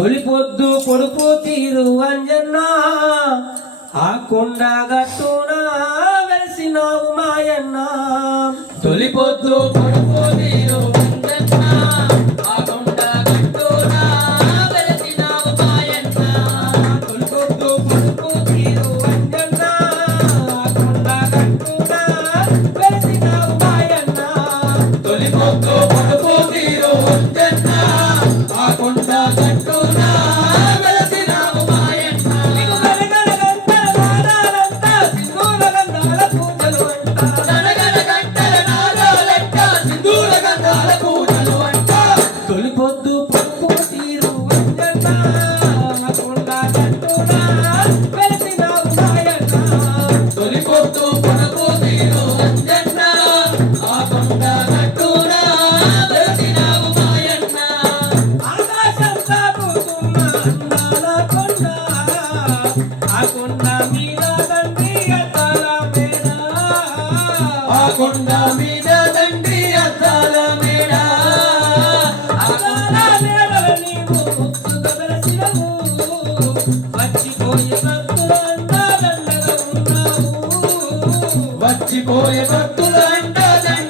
తొలిపొద్దు కొడుకు తీరు అంజన్నా. ఆ కొండ గట్టున వెలిసినావు మాయన్న. తొలిపొద్దు కొడుకు భక్తులంటదంట